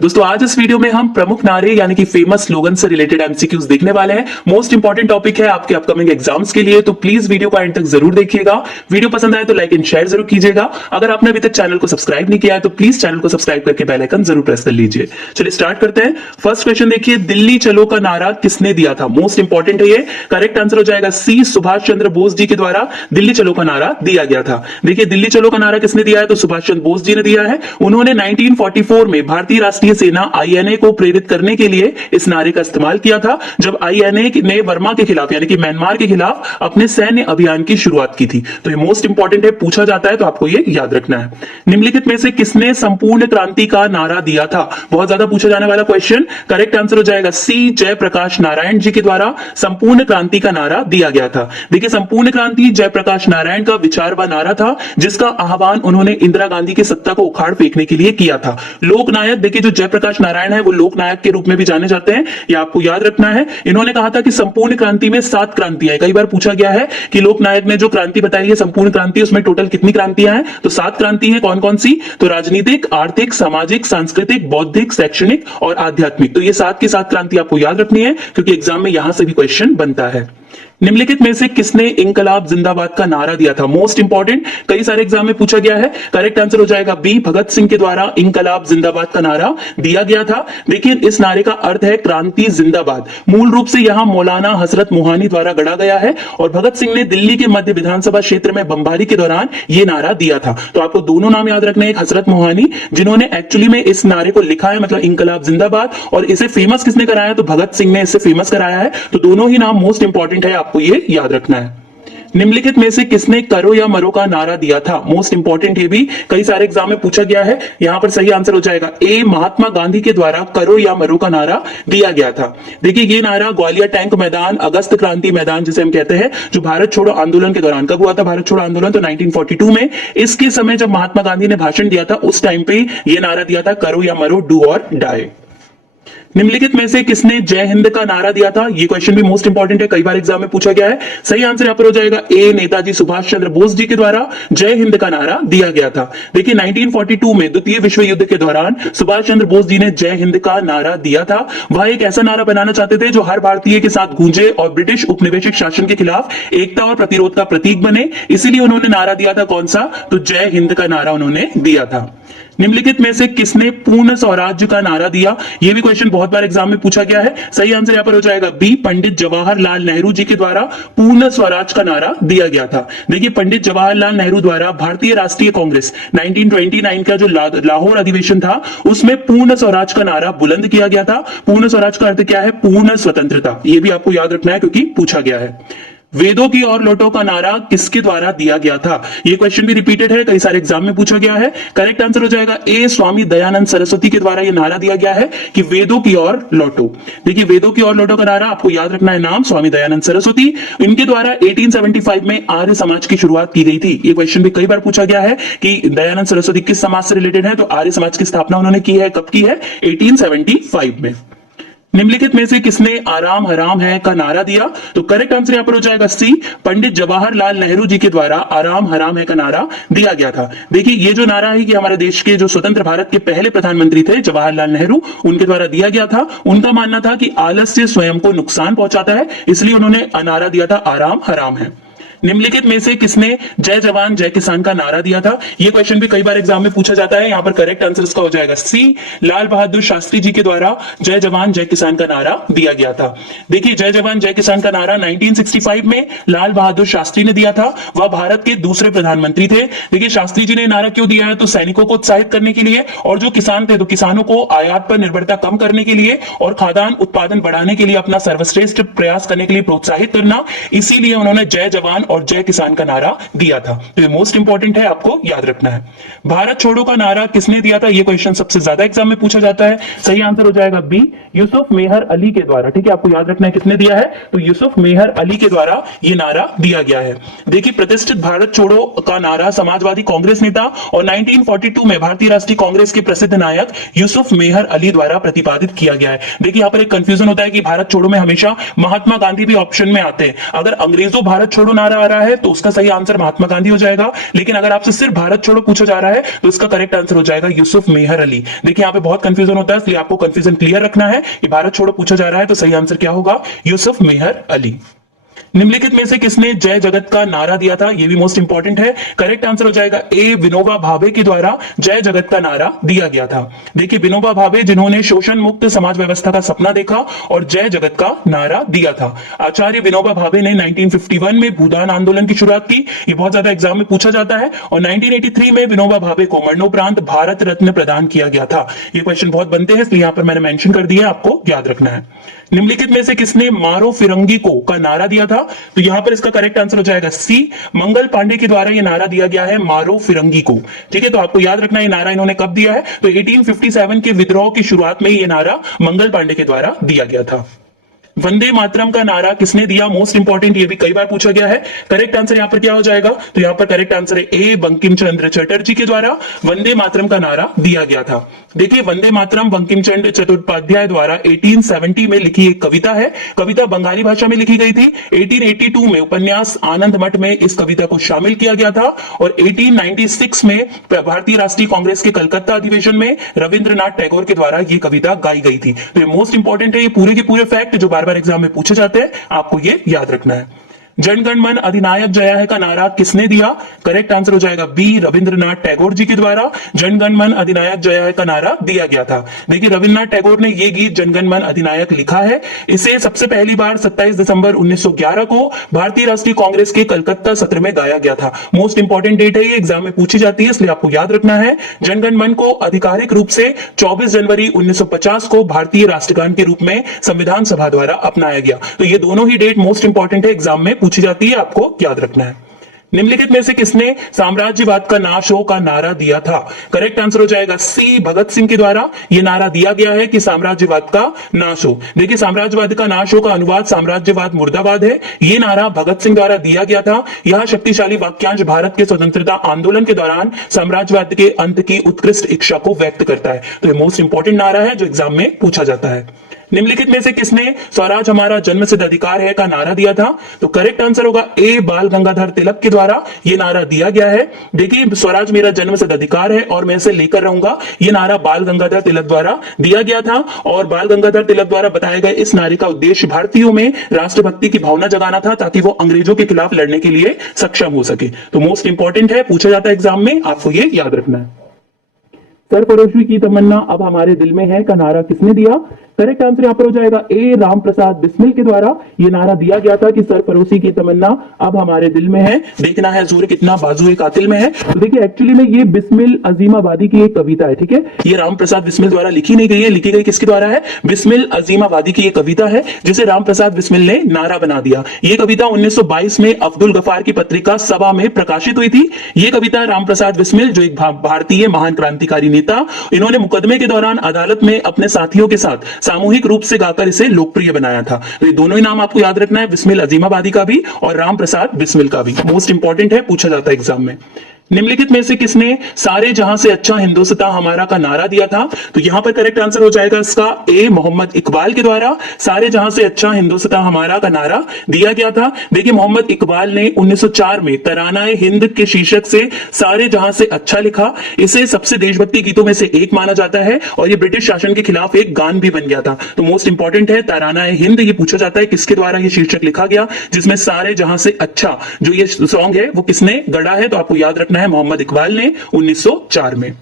दोस्तों आज इस वीडियो में हम प्रमुख नारे यानी कि फेमस स्लोगन से रिलेटेड एमसीक्यूज देखने वाले हैं। मोस्ट इंपॉर्टेंट टॉपिक है आपके अपकमिंग एग्जाम्स के लिए, तो प्लीज वीडियो को एंड तक जरूर देखिएगा। वीडियो पसंद आए तो लाइक एंड शेयर जरूर कीजिएगा। अगर आपने अभी तक चैनल को सब्सक्राइब नहीं किया है तो प्लीज चैनल को सब्सक्राइब करके बेल आइकन जरूर प्रेस कर लीजिए। चलिए स्टार्ट करते हैं। फर्स्ट क्वेश्चन देखिए, दिल्ली चलो का नारा किसने दिया था? मोस्ट इंपॉर्टेंट है ये। करेक्ट आंसर हो जाएगा सी, सुभाष चंद्र बोस जी के द्वारा दिल्ली चलो का नारा दिया गया था। देखिए दिल्ली चलो का नारा किसने दिया है? तो सुभाष चंद्र बोस जी ने दिया है। उन्होंने 1944 में भारतीय राष्ट्रीय सेना आईएनए को प्रेरित करने के लिए इस नारे का इस्तेमाल किया था, जब आईएनए ने वर्मा के खिलाफ यानी कि म्यांमार के खिलाफ अपने सैन्य अभियान की शुरुआत की थी। तो ये मोस्ट इंपॉर्टेंट है, पूछा जाता है तो आपको ये याद रखना है। निम्नलिखित में से किसने संपूर्ण क्रांति का नारा दिया था? बहुत ज्यादा पूछा जाने वाला क्वेश्चन। करेक्ट आंसर हो जाएगा सी, जयप्रकाश नारायण जी के द्वारा संपूर्ण क्रांति का नारा दिया गया था। देखिए संपूर्ण क्रांति जयप्रकाश नारायण का विचार व नारा था, जिसका आह्वान उन्होंने इंदिरा गांधी की सत्ता को उखाड़ फेंकने के लिए किया था। लोकनायक, देखिए जो जयप्रकाश नारायण है वो लोकनायक के रूप में भी जाने जाते हैं, ये आपको याद रखना है। इन्होंने कहा था कि संपूर्ण क्रांति में 7 क्रांतियां, कई बार पूछा गया है कि लोकनायक ने जो क्रांति बताई है संपूर्ण क्रांति, उसमें टोटल कितनी क्रांतियां हैं? तो 7 क्रांति है। कौन कौन सी? तो राजनीतिक, आर्थिक, सामाजिक, सांस्कृतिक, बौद्धिक, शैक्षणिक और आध्यात्मिक। तो ये 7 की 7 क्रांति आपको याद रखनी है, क्योंकि एग्जाम में यहां से भी क्वेश्चन बनता है। निम्नलिखित में से किसने इंकलाब जिंदाबाद का नारा दिया था? मोस्ट इंपॉर्टेंट, कई सारे एग्जाम में पूछा गया है। करेक्ट आंसर हो जाएगा बी, भगत सिंह के द्वारा इंकलाब जिंदाबाद का नारा दिया गया था। देखिए इस नारे का अर्थ है क्रांति जिंदाबाद। मूल रूप से यहां मौलाना हजरत मोहानी द्वारा गढ़ा गया है और भगत सिंह ने दिल्ली के मध्य विधानसभा क्षेत्र में बमबारी के दौरान यह नारा दिया था। तो आपको दोनों नाम याद रखने, एक हजरत मोहानी जिन्होंने एक्चुअली में इस नारे को लिखा है, मतलब इंकलाब जिंदाबाद, और इसे फेमस किसने कराया? तो भगत सिंह ने इसे फेमस कराया है। तो दोनों ही नाम मोस्ट इंपॉर्टेंट है, आपको ये याद रखना है। निम्नलिखित में से किसने करो या मरो का नारा दिया था? मोस्ट इंपॉर्टेंट, ये भी कई सारे एग्जाम में पूछा गया है। यहां पर सही आंसर हो जाएगा ए, महात्मा गांधी के द्वारा करो या मरो का नारा दिया गया था। देखिए ये नारा ग्वालियर टैंक मैदान, अगस्त क्रांति मैदान जिसे हम कहते हैं, जो भारत छोड़ो आंदोलन के दौरान, कब हुआ था भारत छोड़ो आंदोलन? तो 1942 में। इसके समय जब महात्मा गांधी ने भाषण दिया था उस टाइम पे ये नारा दिया था, करो या मरो, डू और डाई। निम्नलिखित में से किसने जय हिंद का नारा दिया था? ये क्वेश्चन भी मोस्ट इंपॉर्टेंट है, कई बार एग्जाम में पूछा गया है। सही आंसर यहां पर हो जाएगा ए, नेताजी सुभाष चंद्र बोस जी के द्वारा जय हिंद का नारा दिया गया था। देखिए 1942 में द्वितीय विश्व युद्ध के दौरान सुभाष चंद्र बोस जी ने जय हिंद का नारा दिया था। वह एक ऐसा नारा बनाना चाहते थे जो हर भारतीय के साथ गूंजे और ब्रिटिश उपनिवेशिक शासन के खिलाफ एकता और प्रतिरोध का प्रतीक बने। इसीलिए उन्होंने नारा दिया था, कौन सा? तो जय हिंद का नारा उन्होंने दिया था। निम्नलिखित में से किसने पूर्ण स्वराज्य का नारा दिया? यह भी क्वेश्चन बहुत बार एग्जाम में पूछा गया है। सही आंसर यहां पर हो जाएगा बी, पंडित जवाहरलाल नेहरू जी के द्वारा पूर्ण स्वराज का नारा दिया गया था। देखिए पंडित जवाहरलाल नेहरू द्वारा भारतीय राष्ट्रीय कांग्रेस 1929 का जो लाहौर अधिवेशन था उसमें पूर्ण स्वराज का नारा बुलंद किया गया था। पूर्ण स्वराज का अर्थ क्या है? पूर्ण स्वतंत्रता। यह भी आपको याद रखना है क्योंकि पूछा गया है। वेदों की ओर लौटो का नारा किसके द्वारा दिया गया था? यह क्वेश्चन भी रिपीटेड है, कई सारे एग्जाम में पूछा गया है। करेक्ट आंसर हो जाएगा ए, स्वामी दयानंद सरस्वती के द्वारा यह नारा दिया गया है कि वेदों की ओर लौटो। देखिए वेदों की ओर लौटो का नारा आपको याद रखना है, नाम स्वामी दयानंद सरस्वती। इनके द्वारा 1875 में आर्य समाज की शुरुआत की गई थी। यह क्वेश्चन भी कई बार पूछा गया है कि दयानंद सरस्वती किस समाज से रिलेटेड है? तो आर्य समाज की स्थापना उन्होंने की है, कब की है? 1875 में। निम्नलिखित में से किसने आराम हराम है का नारा दिया? तो करेक्ट आंसर यहां पर हो जाएगा सी, पंडित जवाहरलाल नेहरू जी के द्वारा आराम हराम है का नारा दिया गया था। देखिए ये जो नारा है कि हमारे देश के जो स्वतंत्र भारत के पहले प्रधानमंत्री थे जवाहरलाल नेहरू, उनके द्वारा दिया गया था। उनका मानना था कि आलस्य स्वयं को नुकसान पहुंचाता है, इसलिए उन्होंने नारा दिया था आराम हराम है। निम्नलिखित में से किसने जय जवान जय किसान का नारा दिया था? यह क्वेश्चन भी कई बार एग्जाम में पूछा जाता है। यहां पर करेक्ट आंसर इसका हो जाएगा सी, लाल बहादुर शास्त्री जी के द्वारा जय जवान जय किसान का नारा दिया गया था। देखिए जय जवान जय किसान का नारा 1965 में लाल बहादुर शास्त्री ने दिया था। वह भारत के दूसरे प्रधानमंत्री थे। देखिए शास्त्री जी ने नारा क्यों दिया है? तो सैनिकों को उत्साहित करने के लिए, और जो किसान थे तो किसानों को आयात पर निर्भरता कम करने के लिए और खाद्यान्न उत्पादन बढ़ाने के लिए अपना सर्वश्रेष्ठ प्रयास करने के लिए प्रोत्साहित करना। इसीलिए उन्होंने जय जवान और जय किसान का नारा दिया था। तो ये मोस्ट इंपॉर्टेंट है, आपको याद रखना है। भारत छोड़ो का नारा किसने दिया था? ये क्वेश्चन सबसे ज्यादा एग्जाम में पूछा जाता है। सही आंसर हो जाएगा बी, यूसुफ मेहर अली के द्वारा। ठीक है, आपको याद रखना है किसने दिया है? तो यूसुफ मेहर अली के द्वारा यह नारा दिया गया है। देखिए प्रतिष्ठित भारत छोड़ो का नारा समाजवादी कांग्रेस नेता और 1942 में भारतीय राष्ट्रीय कांग्रेस के प्रसिद्ध नायक यूसुफ मेहर अली द्वारा प्रतिपादित किया गया है। देखिए यहां पर एक कंफ्यूजन होता है कि भारत छोड़ो में हमेशा महात्मा गांधी भी ऑप्शन में आते हैं। अगर अंग्रेजों भारत छोड़ो नारा आ रहा है तो उसका सही आंसर महात्मा गांधी हो जाएगा। लेकिन अगर आपसे सिर्फ भारत छोड़ो पूछा जा रहा है तो इसका करेक्ट आंसर हो जाएगा यूसुफ मेहर अली। देखिए यहाँ पे बहुत कंफ्यूजन होता है, इसलिए आपको कंफ्यूजन क्लियर रखना है कि भारत छोड़ो पूछा जा रहा है तो सही आंसर क्या होगा, यूसुफ मेहर अली। निम्नलिखित में से किसने जय जगत का नारा दिया था, यह भी मोस्ट इंपॉर्टेंट है। करेक्ट आंसर हो जाएगा ए, विनोबा भावे के द्वारा जय जगत का नारा दिया गया था। देखिए विनोबा भावे जिन्होंने शोषण मुक्त समाज व्यवस्था का सपना देखा और जय जगत का नारा दिया था। आचार्य विनोबा भावे ने 1951 में भूदान आंदोलन की शुरुआत की, ये बहुत ज्यादा एग्जाम में पूछा जाता है। और 1983 में विनोबा भावे को मरणोपरांत भारत रत्न प्रदान किया गया था। ये क्वेश्चन बहुत बनते हैं इसलिए यहां पर मैंने मेंशन कर दिया, आपको याद रखना है। निम्नलिखित में से किसने मारो फिरंगी को का नारा दिया था, तो यहां पर इसका करेक्ट आंसर हो जाएगा सी, मंगल पांडे के द्वारा यह नारा दिया गया है मारो फिरंगी को। ठीक है, तो आपको याद रखना है नारा इन्होंने कब दिया है, तो 1857 के विद्रोह की शुरुआत में यह नारा मंगल पांडे के द्वारा दिया गया था। वंदे मातरम का नारा किसने दिया, मोस्ट इंपॉर्टेंट, ये भी कई बार पूछा गया है। करेक्ट आंसर यहां पर क्या हो जाएगा, तो यहां पर करेक्ट आंसर है ए, बंकिम चंद्र चटर्जी के द्वारा वंदे मातरम का नारा दिया गया था। देखिए वंदे मातरम बंकिम चंद्र चट्टोपाध्याय द्वारा 1870 में लिखी एक कविता है। कविता बंगाली भाषा में लिखी गई थी। 1882 में उपन्यास आनंद मठ में इस कविता को शामिल किया गया था और 1896 में भारतीय राष्ट्रीय कांग्रेस के कलकत्ता अधिवेशन में रविंद्रनाथ टैगोर के द्वारा यह कविता गाई गई थी। तो ये मोस्ट इंपॉर्टेंट है, ये पूरे के पूरे फैक्ट जो बार बार एग्जाम में पूछे जाते हैं, आपको ये याद रखना है। जनगण मन अधिनायक जय है का नारा किसने दिया, करेक्ट आंसर हो जाएगा बी, रविंद्रनाथ टैगोर जी के द्वारा जनगण मन अधिनायक जय है का नारा दिया गया था। देखिए रविंद्रनाथ टैगोर ने यह गीत जनगण मन अधिनायक लिखा है। इसे सबसे पहली बार 27 दिसंबर 1911 को भारतीय राष्ट्रीय कांग्रेस के कलकत्ता सत्र में गाया गया था। मोस्ट इंपॉर्टेंट डेट है, ये एग्जाम में पूछी जाती है इसलिए आपको याद रखना है। जनगण मन को आधिकारिक रूप से 24 जनवरी 1950 को भारतीय राष्ट्रगान के रूप में संविधान सभा द्वारा अपनाया गया। तो ये दोनों ही डेट मोस्ट इंपॉर्टेंट है, एग्जाम में पूछी जाती है, आपको याद रखना है। निम्नलिखित में से किसने साम्राज्यवाद का नाश हो का नारा दिया था, करेक्ट आंसर हो जाएगा सी, भगत सिंह के द्वारा यह नारा दिया गया है कि साम्राज्यवाद का नाश हो। देखिए साम्राज्यवाद का नाश हो का अनुवाद साम्राज्यवाद मुर्दाबाद है। यह नारा भगत सिंह द्वारा दिया गया था। यह शक्तिशाली वाक्यांश भारत के स्वतंत्रता आंदोलन के दौरान साम्राज्यवाद के अंत की उत्कृष्ट इच्छा को व्यक्त करता है। तो यह मोस्ट इंपॉर्टेंट नारा है जो एग्जाम में पूछा जाता है। निम्नलिखित में से किसने स्वराज हमारा जन्मसिद्ध अधिकार है का नारा दिया था, तो करेक्ट आंसर होगा ए, बाल गंगाधर तिलक के द्वारा यह नारा दिया गया है। देखिए स्वराज मेरा जन्मसिद्ध अधिकार है और मैं इसे लेकर रहूंगा, यह नारा बाल गंगाधर तिलक द्वारा दिया गया था। और बाल गंगाधर तिलक द्वारा बताए गए इस नारे का उद्देश्य भारतीयों में राष्ट्रभक्ति की भावना जगाना था ताकि वो अंग्रेजों के खिलाफ लड़ने के लिए सक्षम हो सके। तो मोस्ट इंपॉर्टेंट है, पूछा जाता है एग्जाम में, आपको ये याद रखना है। सरफरोशी की तमन्ना अब हमारे दिल में है का नारा किसने दिया, करेक्ट आंसर यहां पर हो जाएगा ए, राम प्रसाद बिस्मिल के द्वारा यह नारा दिया गया था कि सरफरोशी की तमन्ना अब हमारे दिल में है। देखना है सूर्य कितना बाजुए कातिल में है। तो देखिए एक्चुअली में ये बिस्मिल अजीमाबादी की एक कविता है। ठीक है, ये राम प्रसाद बिस्मिल द्वारा लिखी नहीं गई है, लिखी गई किसके द्वारा है, बिस्मिल अजीमाबादी की एक कविता है जिसे राम प्रसाद बिस्मिल ने नारा बना दिया। यह कविता 1922 में अब्दुल गफार की पत्रिका सभा में प्रकाशित हुई थी। यह कविता राम प्रसाद बिस्मिल जो एक भारतीय महान क्रांतिकारी नेता, इन्होंने मुकदमे के दौरान अदालत में अपने साथियों के साथ सामूहिक रूप से गाकर इसे लोकप्रिय बनाया था। तो ये दोनों ही नाम आपको याद रखना है, बिस्मिल अजीमाबादी का भी और राम प्रसाद बिस्मिल का भी, मोस्ट इंपॉर्टेंट है, पूछा जाता है एग्जाम में। निम्नलिखित में से किसने सारे जहां से अच्छा हिंदुस्तान हमारा का नारा दिया था, तो यहां पर करेक्ट आंसर हो जाएगा इसका ए, मोहम्मद इकबाल के द्वारा सारे जहां से अच्छा हिंदुस्तान हमारा का नारा दिया गया था। देखिए मोहम्मद इकबाल ने 1904 में तरानाए हिंद के शीर्षक से सारे जहां से अच्छा लिखा। इसे सबसे देशभक्ति गीतों में से एक माना जाता है और यह ब्रिटिश शासन के खिलाफ एक गान भी बन गया था। तो मोस्ट इंपॉर्टेंट है तरानाए हिंद, ये पूछा जाता है किसके द्वारा यह शीर्षक लिखा गया जिसमें सारे जहां से अच्छा जो ये सॉन्ग है वो किसने गढ़ा है, तो आपको याद रखना है मोहम्मद इकबाल ने 1904 में।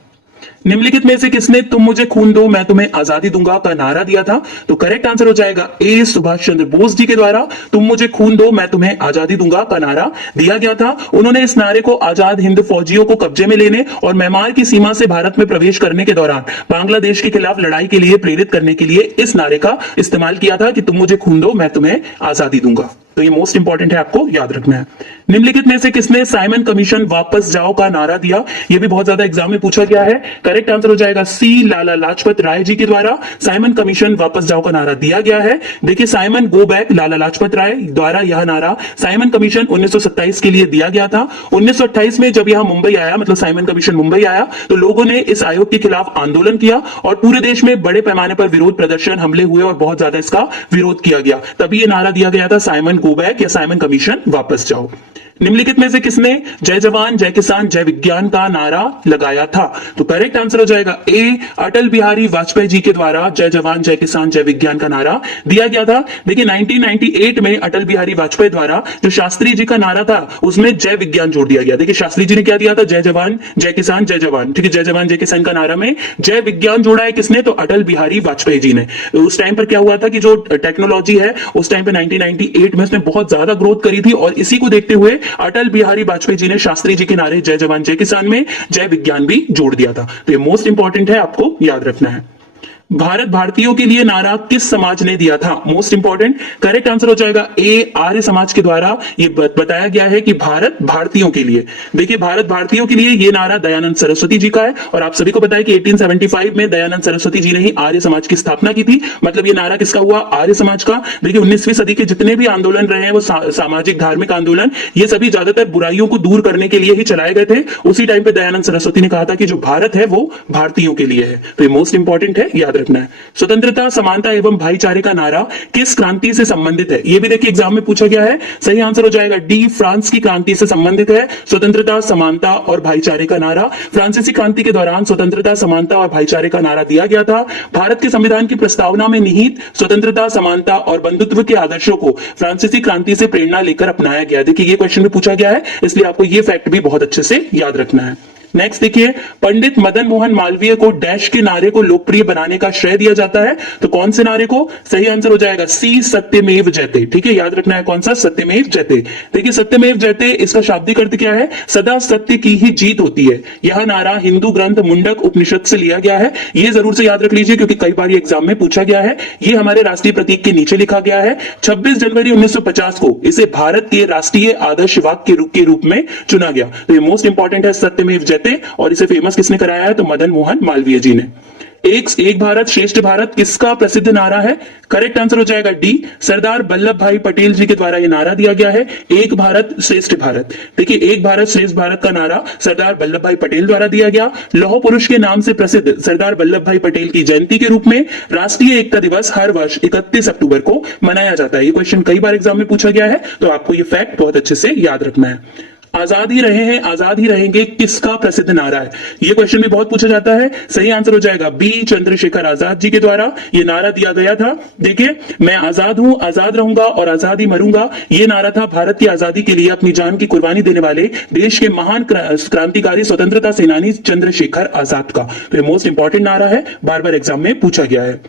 निम्नलिखित में से किसने तुम मुझे खून दो मैं तुम्हें आजादी दूंगा का नारा दिया था, तो करेक्ट आंसर हो जाएगा ए, सुभाष चंद्र बोस जी के द्वारा तुम मुझे खून दो मैं तुम्हें आजादी दूंगा का नारा दिया गया था। उन्होंने इस नारे को आजाद हिंद फौजियों को कब्जे में लेने और म्यांमार की सीमा से भारत में प्रवेश करने के दौरान बांग्लादेश के खिलाफ लड़ाई के लिए प्रेरित करने के लिए इस नारे का इस्तेमाल किया था कि तुम मुझे खून दो मैं तुम्हें आजादी दूंगा। तो ये मोस्ट इंपॉर्टेंट है, आपको याद रखना है। निम्नलिखित में से किसने साइमन कमीशन वापस जाओ का नारा दिया, यह भी बहुत ज्यादा एग्जाम में पूछा गया है। करेक्ट आंसर हो जाएगा सी, लाला लाजपत राय जी के द्वारा साइमन कमीशन वापस जाओ का नारा दिया गया है। देखिए Simon go back Lala Lajpat Rai द्वारा यह नारा साइमन कमीशन 1927 के लिए दिया गया था। 1928 में जब यह मुंबई आया, मतलब साइमन कमीशन मुंबई आया, तो लोगों ने इस आयोग के खिलाफ आंदोलन किया और पूरे देश में बड़े पैमाने पर विरोध प्रदर्शन हमले हुए और बहुत ज्यादा इसका विरोध किया गया। तभी यह नारा दिया गया था साइमन गो बैक या साइमन कमीशन वापस जाओ। निम्नलिखित में से किसने जय जवान जय किसान जय विज्ञान का नारा लगाया था? तो करेक्ट आंसर हो जाएगा ए, अटल बिहारी वाजपेयी जी के द्वारा जय जवान जय किसान जय विज्ञान का नारा दिया गया था। देखिए 1998 में अटल बिहारी वाजपेयी द्वारा जो शास्त्री जी का नारा था उसमें जय विज्ञान जोड़ दिया गया। देखिए शास्त्री जी ने क्या दिया था? जय जवान जय किसान जय जवान, ठीक है, जय जवान जय किसान का नारा में जय विज्ञान जोड़ा है किसने? तो अटल बिहारी वाजपेयी जी ने। तो उस टाइम पर क्या हुआ था कि जो टेक्नोलॉजी है उस टाइम पे 1998 में उसने बहुत ज्यादा ग्रोथ करी थी और इसी को देखते हुए अटल बिहारी वाजपेयी जी ने शास्त्री जी के नारे जय जवान जय किसान में जय विज्ञान भी जोड़ दिया था। तो ये मोस्ट इंपॉर्टेंट है, आपको याद रखना है। भारत भारतीयों के लिए नारा किस समाज ने दिया था? मोस्ट इंपॉर्टेंट, करेक्ट आंसर हो जाएगा ए, आर्य समाज के द्वारा ये बताया गया है कि भारत भारतीयों के लिए। देखिए भारत भारतीयों के लिए ये नारा दयानंद सरस्वती जी का है और आप सभी को पता है कि 1875 में दयानंद सरस्वती जी ने ही आर्य समाज की स्थापना की थी। मतलब ये नारा किसका हुआ? आर्य समाज का। देखिए 19वीं सदी के जितने भी आंदोलन रहे हैं वो सामाजिक धार्मिक आंदोलन, ये सभी ज्यादातर बुराइयों को दूर करने के लिए ही चलाए गए थे। उसी टाइम पे दयानंद सरस्वती ने कहा था कि जो भारत है वो भारतीयों के लिए है। तो ये मोस्ट इंपॉर्टेंट है, याद रखना है। स्वतंत्रता समानता एवं भाईचारे का नारा किस क्रांति से संबंधित है? ये भी देखिए एग्जाम में पूछा गया है। सही आंसर हो जाएगा डी, फ्रांस की क्रांति से संबंधित है स्वतंत्रता समानता और भाईचारे का नारा। फ्रांसीसी क्रांति के दौरान स्वतंत्रता समानता और भाईचारे का नारा दिया गया था। भारत के संविधान की प्रस्तावना में निहित स्वतंत्रता समानता और बंधुत्व के आदर्शों को फ्रांसीसी क्रांति से प्रेरणा लेकर अपनाया गया। देखिए ये क्वेश्चन भी पूछा गया है, इसलिए आपको ये फैक्ट भी बहुत अच्छे से याद रखना है। नेक्स्ट देखिए, पंडित मदन मोहन मालवीय को डैश के नारे को लोकप्रिय बनाने का श्रेय दिया जाता है। तो कौन से नारे को? सही आंसर हो जाएगा सी, सत्यमेव जयते। ठीक है, याद रखना है कौन सा? सत्यमेव जयते। देखिए सत्यमेव जयते, इसका शाब्दिक अर्थ क्या है? सदा सत्य की ही जीत होती है। यह नारा हिंदू ग्रंथ मुंडक उपनिषद से लिया गया है। ये जरूर से याद रख लीजिए क्योंकि कई बार एग्जाम में पूछा गया है। ये हमारे राष्ट्रीय प्रतीक के नीचे लिखा गया है। 26 जनवरी 1950 को इसे भारत के राष्ट्रीय आदर्श वाक्य के रूप में चुना गया। तो ये मोस्ट इंपॉर्टेंट है, सत्यमेव जयते। और इसे फेमस किसने कराया है? तो मदन मोहन मालवीय जी ने। एक भारत श्रेष्ठ भारत किसका प्रसिद्ध नारा है? करेक्ट आंसर हो जाएगा डी, सरदार वल्लभ भाई पटेल जी के द्वारा यह नारा दिया गया है, एक भारत श्रेष्ठ भारत। देखिए एक भारत श्रेष्ठ भारत का नारा सरदार वल्लभ भाई पटेल द्वारा दिया गया। लौह पुरुष के नाम से प्रसिद्ध सरदार वल्लभ भाई पटेल की जयंती के रूप में राष्ट्रीय एकता दिवस हर वर्ष 31 अक्टूबर को मनाया जाता है। ये क्वेश्चन कई बार एग्जाम में पूछा गया है, तो आपको ये फैक्ट बहुत अच्छे से याद रखना है। आजाद ही रहे हैं आजाद ही रहेंगे किसका प्रसिद्ध नारा है? यह क्वेश्चन भी बहुत पूछा जाता है। सही आंसर हो जाएगा बी, चंद्रशेखर आजाद जी के द्वारा यह नारा दिया गया था। देखिए, मैं आजाद हूं, आजाद रहूंगा और आजाद ही मरूंगा, यह नारा था भारत की आजादी के लिए अपनी जान की कुर्बानी देने वाले देश के महान क्रांतिकारी स्वतंत्रता सेनानी चंद्रशेखर आजाद का। तो यह मोस्ट इंपॉर्टेंट नारा है, बार बार एग्जाम में पूछा गया है।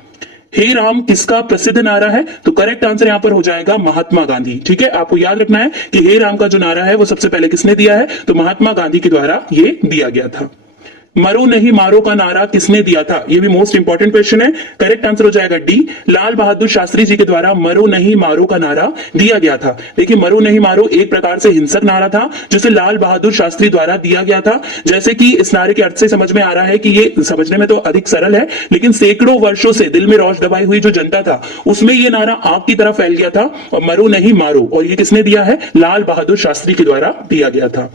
हे राम किसका प्रसिद्ध नारा है? तो करेक्ट आंसर यहां पर हो जाएगा महात्मा गांधी। ठीक है, आपको याद रखना है कि हे राम का जो नारा है वो सबसे पहले किसने दिया है? तो महात्मा गांधी के द्वारा ये दिया गया था। मरो नहीं मारो का नारा किसने दिया था? ये भी मोस्ट इंपॉर्टेंट क्वेश्चन है। करेक्ट आंसर हो जाएगा डी, लाल बहादुर शास्त्री जी के द्वारा मरो नहीं मारो का नारा दिया गया था। देखिए मरो नहीं मारो एक प्रकार से हिंसक नारा था जिसे लाल बहादुर शास्त्री द्वारा दिया गया था। जैसे कि इस नारे के अर्थ से समझ में आ रहा है कि ये समझने में तो अधिक सरल है, लेकिन सैकड़ों वर्षों से दिल में रौश दबाई हुई जो जनता था उसमें ये नारा आग की तरह फैल गया था। और मरो नहीं मारो, और ये किसने दिया है? लाल बहादुर शास्त्री के द्वारा दिया गया था।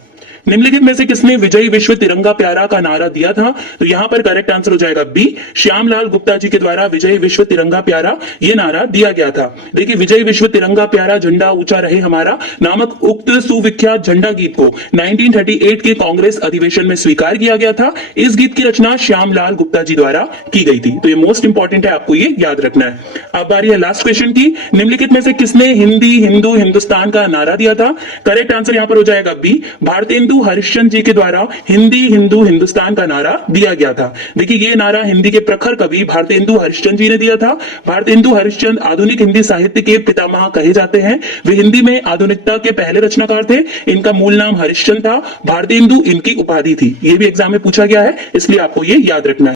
निम्नलिखित में से किसने विजय विश्व तिरंगा प्यारा का नारा दिया था? तो यहां पर करेक्ट आंसर हो जाएगा बी, श्यामलाल गुप्ता जी के द्वारा विजय विश्व तिरंगा प्यारा ये नारा दिया गया था। देखिए विजय विश्व तिरंगा प्यारा झंडा ऊंचा रहे हमारा नामक उक्त सुविख्यात झंडा गीत को 1938 के कांग्रेस अधिवेशन में स्वीकार किया गया था। इस गीत की रचना श्यामलाल गुप्ता जी द्वारा की गई थी। तो ये मोस्ट इंपॉर्टेंट है, आपको ये याद रखना है। अब बारी है लास्ट क्वेश्चन की। निम्नलिखित में से किसने हिंदी हिंदू हिंदुस्तान का नारा दिया था? करेक्ट आंसर यहां पर हो जाएगा बी, भारतेंदु हरिश्चंद्र जी के द्वारा हिंदी हिंदू हिंदुस्तान का नारा दिया गया था। देखिए ये नारा हिंदी के प्रखर कवि भारतेंदु हरिश्चंद्र जी ने दिया था। भारतेंदु हरिश्चंद्र आधुनिक हिंदी साहित्य के पितामह कहे जाते हैं। वे हिंदी में आधुनिकता के पहले रचनाकार थे। इनका मूल नाम हरिश्चंद्र था, भारतेंदु इनकी उपाधि थी। ये भी एग्जाम में पूछा गया है, इसलिए आपको ये याद रखना है।